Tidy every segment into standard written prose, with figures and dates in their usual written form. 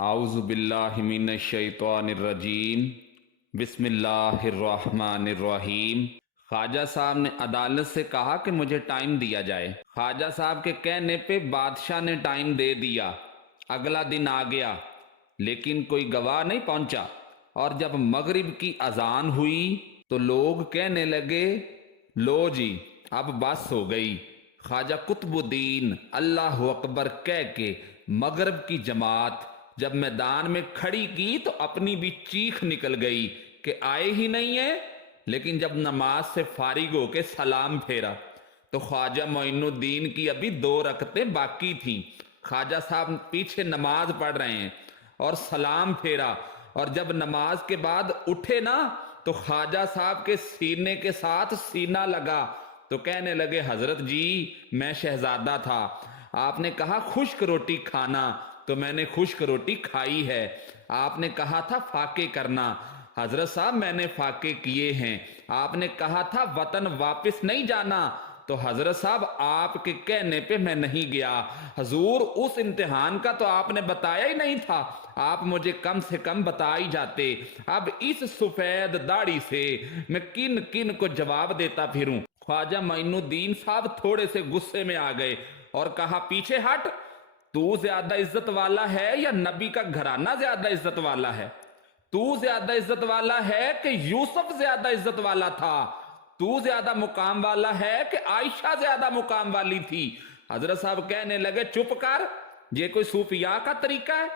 اعوذ باللہ من الشیطان الرجیم بسم اللہ الرحمن الرحیم۔ خواجہ صاحب نے عدالت سے کہا کہ مجھے ٹائم دیا جائے۔ خواجہ صاحب کے کہنے پہ بادشاہ نے ٹائم دے دیا۔ اگلا دن آ گیا لیکن کوئی گواہ نہیں پہنچا، اور جب مغرب کی اذان ہوئی تو لوگ کہنے لگے لو جی اب بس ہو گئی۔ خواجہ قطب الدین اللہ اکبر کہہ کے مغرب کی جماعت جب میدان میں کھڑی کی تو اپنی بھی چیخ نکل گئی کہ آئے ہی نہیں ہے۔ لیکن جب نماز سے فارغ ہو کے سلام پھیرا تو خواجہ معین الدین کی ابھی 2 رکعتیں باقی تھیں۔ خواجہ صاحب پیچھے نماز پڑھ رہے ہیں اور سلام پھیرا، اور جب نماز کے بعد اٹھے نا تو خواجہ صاحب کے سینے کے ساتھ سینہ لگا تو کہنے لگے حضرت جی میں شہزادہ تھا، آپ نے کہا خشک روٹی کھانا تو میں نے خشک روٹی کھائی ہے، آپ نے کہا تھا فاقے کرنا، حضرت صاحب میں نے فاقے کیے ہیں، آپ نے کہا تھا وطن واپس نہیں جانا تو حضرت صاحب آپ کے کہنے پہ میں نہیں گیا۔ حضور اس امتحان کا تو آپ نے بتایا ہی نہیں تھا، آپ مجھے کم سے کم بتا ہی جاتے۔ اب اس سفید داڑھی سے میں کن کن کو جواب دیتا پھروں۔ خواجہ معین الدین صاحب تھوڑے سے غصے میں آ گئے اور کہا پیچھے ہٹ، تو زیادہ عزت والا ہے یا نبی کا گھرانہ زیادہ عزت والا ہے؟ تو زیادہ عزت والا ہے کہ یوسف زیادہ عزت والا تھا؟ تو زیادہ مقام والا ہے کہ عائشہ زیادہ مقام والی تھی؟ حضرت صاحب کہنے لگے چپ کر، یہ کوئی صوفیاء کا طریقہ ہے؟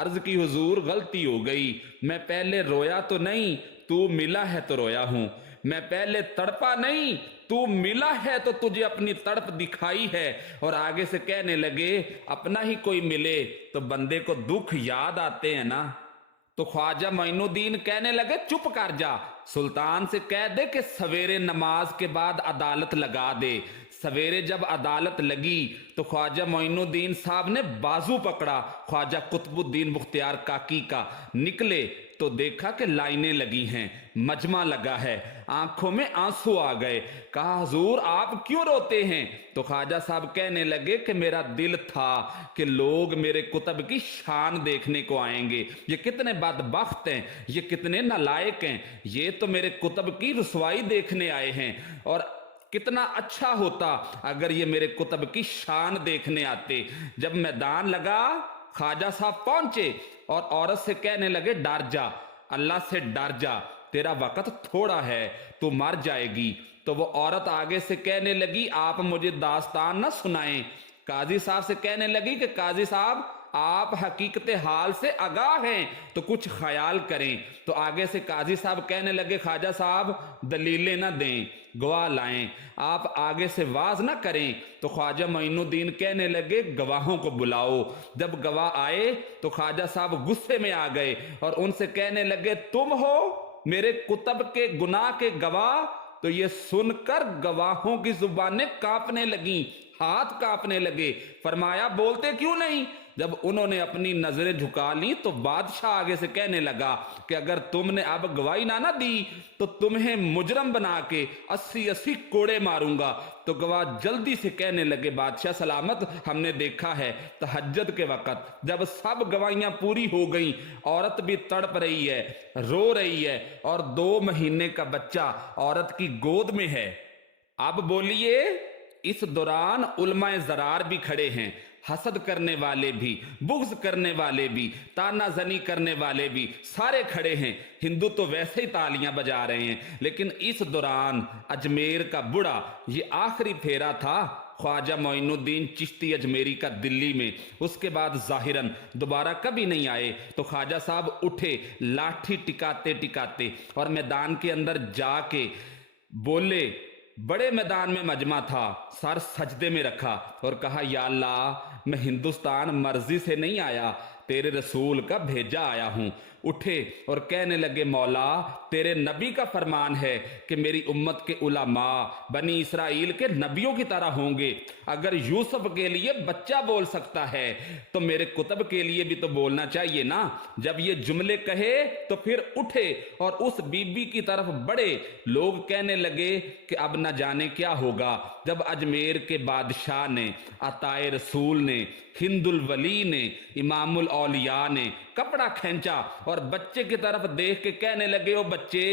عرض کی حضور غلطی ہو گئی، میں پہلے رویا تو نہیں، تو ملا ہے تو رویا ہوں، میں پہلے تڑپا نہیں، تو ملا ہے تو تجھے اپنی تڑپ دکھائی ہے۔ اور آگے سے کہنے لگے اپنا ہی کوئی ملے تو بندے کو دکھ یاد آتے ہیں نا۔ تو خواجہ معین الدین کہنے لگے چپ کر جا، سلطان سے کہہ دے کہ سویرے نماز کے بعد عدالت لگا دے۔ سویرے جب عدالت لگی تو خواجہ معین الدین صاحب نے بازو پکڑا خواجہ قطب الدین بختیار کاکی کا، نکلے تو دیکھا کہ لائنیں لگی ہیں، مجمع لگا ہے، آنکھوں میں آنسو آ گئے۔ کہا حضور آپ کیوں روتے ہیں؟ تو خواجہ صاحب کہنے لگے کہ میرا دل تھا کہ لوگ میرے کتب کی شان دیکھنے کو آئیں گے، یہ کتنے بدبخت ہیں، یہ کتنے نالائق ہیں، یہ تو میرے کتب کی رسوائی دیکھنے آئے ہیں، اور کتنا اچھا ہوتا اگر یہ میرے کتب کی شان دیکھنے آتے۔ جب میدان لگا خواجہ صاحب پہنچے اور عورت سے کہنے لگے ڈر جا، اللہ سے ڈر جا، تیرا وقت تھوڑا ہے، تو مر جائے گی۔ تو وہ عورت آگے سے کہنے لگی آپ مجھے داستان نہ سنائیں۔ قاضی صاحب سے کہنے لگی کہ قاضی صاحب آپ حقیقت حال سے آگاہ ہیں تو کچھ خیال کریں۔ تو آگے سے قاضی صاحب کہنے لگے خواجہ صاحب دلیلیں نہ دیں، گواہ لائیں، آپ آگے سے واز نہ کریں۔ تو خواجہ معین الدین کہنے لگے گواہوں کو بلاؤ۔ جب گواہ آئے تو خواجہ صاحب غصے میں آ گئے اور ان سے کہنے لگے تم ہو میرے کتب کے گناہ کے گواہ؟ تو یہ سن کر گواہوں کی زبانیں کانپنے لگیں، ہاتھ کانپنے لگے۔ فرمایا بولتے کیوں نہیں؟ جب انہوں نے اپنی نظریں جھکا لی تو بادشاہ آگے سے کہنے لگا کہ اگر تم نے اب گواہی نہ دی تو تمہیں مجرم بنا کے 80 کوڑے ماروں گا۔ تو گواہ جلدی سے کہنے لگے بادشاہ سلامت، ہم نے دیکھا ہے تہجد کے وقت جب سب گواہیاں پوری ہو گئیں، عورت بھی تڑپ رہی ہے، رو رہی ہے، اور 2 مہینے کا بچہ عورت کی گود میں ہے۔ اب بولیے، اس دوران علماء زرار بھی کھڑے ہیں، حسد کرنے والے بھی، بغض کرنے والے بھی، تانا زنی کرنے والے بھی، سارے کھڑے ہیں۔ ہندو تو ویسے ہی تالیاں بجا رہے ہیں، لیکن اس دوران اجمیر کا بڑا، یہ آخری پھیرا تھا خواجہ معین الدین چشتی اجمیری کا دلی میں، اس کے بعد ظاہراً دوبارہ کبھی نہیں آئے۔ تو خواجہ صاحب اٹھے لاٹھی ٹکاتے ٹکاتے اور میدان کے اندر جا کے بولے، بڑے میدان میں مجمع تھا، سر سجدے میں رکھا اور کہا یا اللہ میں ہندوستان مرضی سے نہیں آیا، تیرے رسول کا بھیجا آیا ہوں۔ اٹھے اور کہنے لگے مولا تیرے نبی کا فرمان ہے کہ میری امت کے علماء بنی اسرائیل کے نبیوں کی طرح ہوں گے، اگر یوسف کے لیے بچہ بول سکتا ہے تو میرے کتب کے لیے بھی تو بولنا چاہیے نا۔ جب یہ جملے کہے تو پھر اٹھے اور اس بی بی کی طرف بڑھے۔ لوگ کہنے لگے کہ اب نہ جانے کیا ہوگا۔ جب اجمیر کے بادشاہ نے، عطائے رسول نے، ہند الولی نے، امام اولیاء نے کپڑا کھینچا اور بچے کی طرف دیکھ کے کہنے لگے او بچے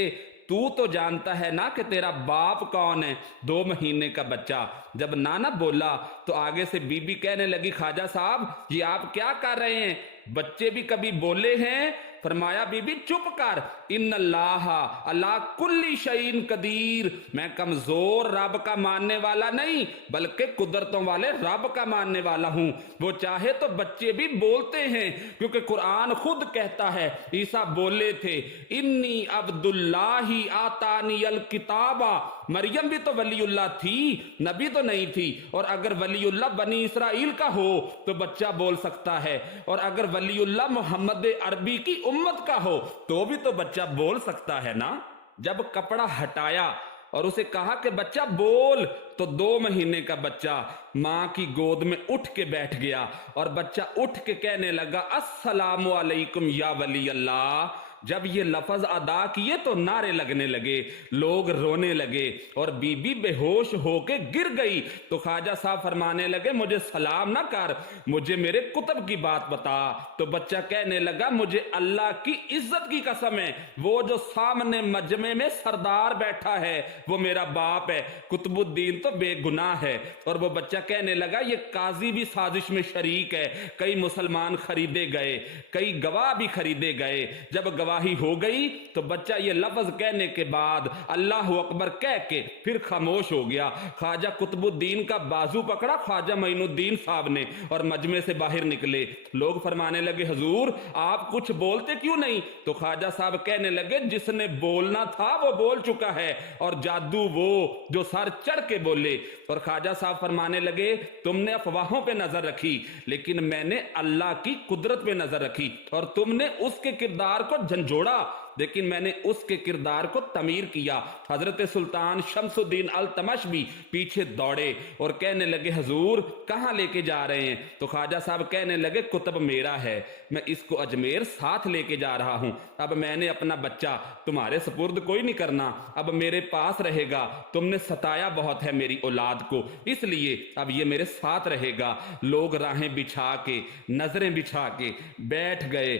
تو جانتا ہے نا کہ تیرا باپ کون ہے؟ 2 مہینے کا بچہ جب نانا بولا تو آگے سے بی بی کہنے لگی خواجہ صاحب یہ آپ کیا کر رہے ہیں؟ بچے بھی کبھی بولے ہیں؟ فرمایا بی بی چپ کر، ان اللہ اللہ کلی شیء قدیر، میں کمزور رب کا ماننے والا نہیں بلکہ قدرتوں والے رب کا ماننے والا ہوں، وہ چاہے تو بچے بھی بولتے ہیں، کیونکہ قرآن خود کہتا ہے عیسیٰ بولے تھے انی عبد اللہ آتانی الکتاب، مریم بھی تو ولی اللہ تھی، نبی تو نہیں تھی، اور اگر ولی اللہ بنی اسرائیل کا ہو تو بچہ بول سکتا ہے، اور اگر ولی اللہ محمد عربی کی امت کا ہو تو بھی تو بچہ بول سکتا ہے نا۔ جب کپڑا ہٹایا اور اسے کہا کہ بچہ بول تو 2 مہینے کا بچہ ماں کی گود میں اٹھ کے بیٹھ گیا اور بچہ اٹھ کے کہنے لگا السلام علیکم یا ولی اللہ۔ جب یہ لفظ ادا کیے تو نعرے لگنے لگے، لوگ رونے لگے اور بی بی بے ہوش ہو کے گر گئی تو خواجہ صاحب فرمانے لگے مجھے سلام نہ کر، مجھے میرے کتب کی بات بتا۔ تو بچہ کہنے لگا مجھے اللہ کی عزت کی قسم ہے، وہ جو سامنے مجمع میں سردار بیٹھا ہے وہ میرا باپ ہے، قطب الدین تو بے گناہ ہے۔ اور وہ بچہ کہنے لگا یہ قاضی بھی سازش میں شریک ہے، کئی مسلمان خریدے گئے، کئی گواہ بھی خریدے گئے، جب گواہی ہو گئی تو بچہ یہ لفظ کہنے کے بعد اللہ اکبر کہہ کے پھر خاموش ہو گیا۔ خواجہ قطب الدین کا بازو پکڑا خواجہ معین الدین صاحب نے اور مجمع سے باہر نکلے، لوگ فرمانے لگے حضور آپ کچھ بولتے کیوں نہیں؟ تو خواجہ صاحب کہنے لگے جس نے بولنا تھا وہ بول چکا ہے، اور جادو وہ جو سر چڑھ کے بولے۔ اور خواجہ صاحب فرمانے لگے تم نے افواہوں پہ نظر رکھی لیکن میں نے اللہ کی قدرت پہ نظر رکھی، اور تم نے اس کے کردار کو جھنجھوڑا لیکن میں نے اس کے کردار کو تعمیر کیا۔ حضرت سلطان شمس الدین التمش بھی پیچھے دوڑے اور کہنے لگے حضور کہاں لے کے جا رہے ہیں؟ تو خواجہ صاحب کہنے لگے کتب میرا ہے، میں اس کو اجمیر ساتھ لے کے جا رہا ہوں، اب میں نے اپنا بچہ تمہارے سپرد کوئی نہیں کرنا، اب میرے پاس رہے گا، تم نے ستایا بہت ہے میری اولاد کو اس لیے اب یہ میرے ساتھ رہے گا۔ لوگ راہیں بچھا کے نظریں بچھا کے بیٹھ گئے،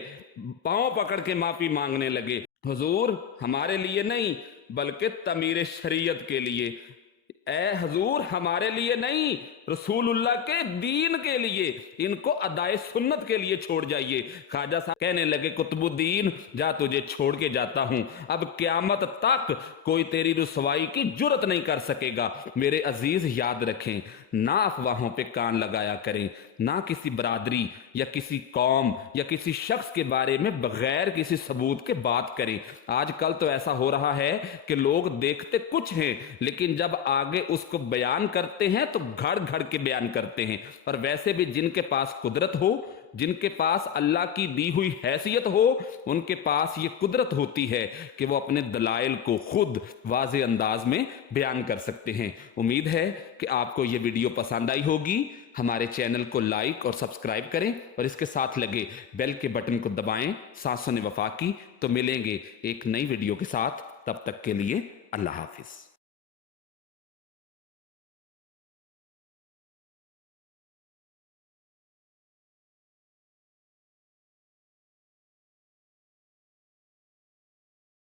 پاؤں پکڑ کے معافی مانگنے لگے حضور ہمارے لیے نہیں بلکہ تعمیر شریعت کے لیے، اے حضور ہمارے لیے نہیں رسول اللہ کے دین کے لیے، ان کو ادائے سنت کے لیے چھوڑ جائیے۔ خواجہ صاحب کہنے لگے قطب الدین جا تجھے چھوڑ کے جاتا ہوں، اب قیامت تک کوئی تیری رسوائی کی جرت نہیں کر سکے گا۔ میرے عزیز یاد رکھیں نہ افواہوں پہ کان لگایا کریں، نہ کسی برادری یا کسی قوم یا کسی شخص کے بارے میں بغیر کسی ثبوت کے بات کریں۔ آج کل تو ایسا ہو رہا ہے کہ لوگ دیکھتے کچھ ہیں لیکن جب آگے اس کو بیان کرتے ہیں تو گھڑ گھڑ کے بیان کرتے ہیں، اور ویسے بھی جن کے پاس قدرت ہو، جن کے پاس اللہ کی دی ہوئی حیثیت ہو، ان کے پاس یہ قدرت ہوتی ہے کہ وہ اپنے دلائل کو خود واضح انداز میں بیان کر سکتے ہیں۔ امید ہے کہ آپ کو یہ ویڈیو پسند آئی ہوگی۔ ہمارے چینل کو لائک اور سبسکرائب کریں اور اس کے ساتھ لگے بیل کے بٹن کو دبائیں۔ سانسوں نے وفا کی، تو ملیں گے ایک نئی ویڈیو کے ساتھ، تب تک کے لیے اللہ حافظ۔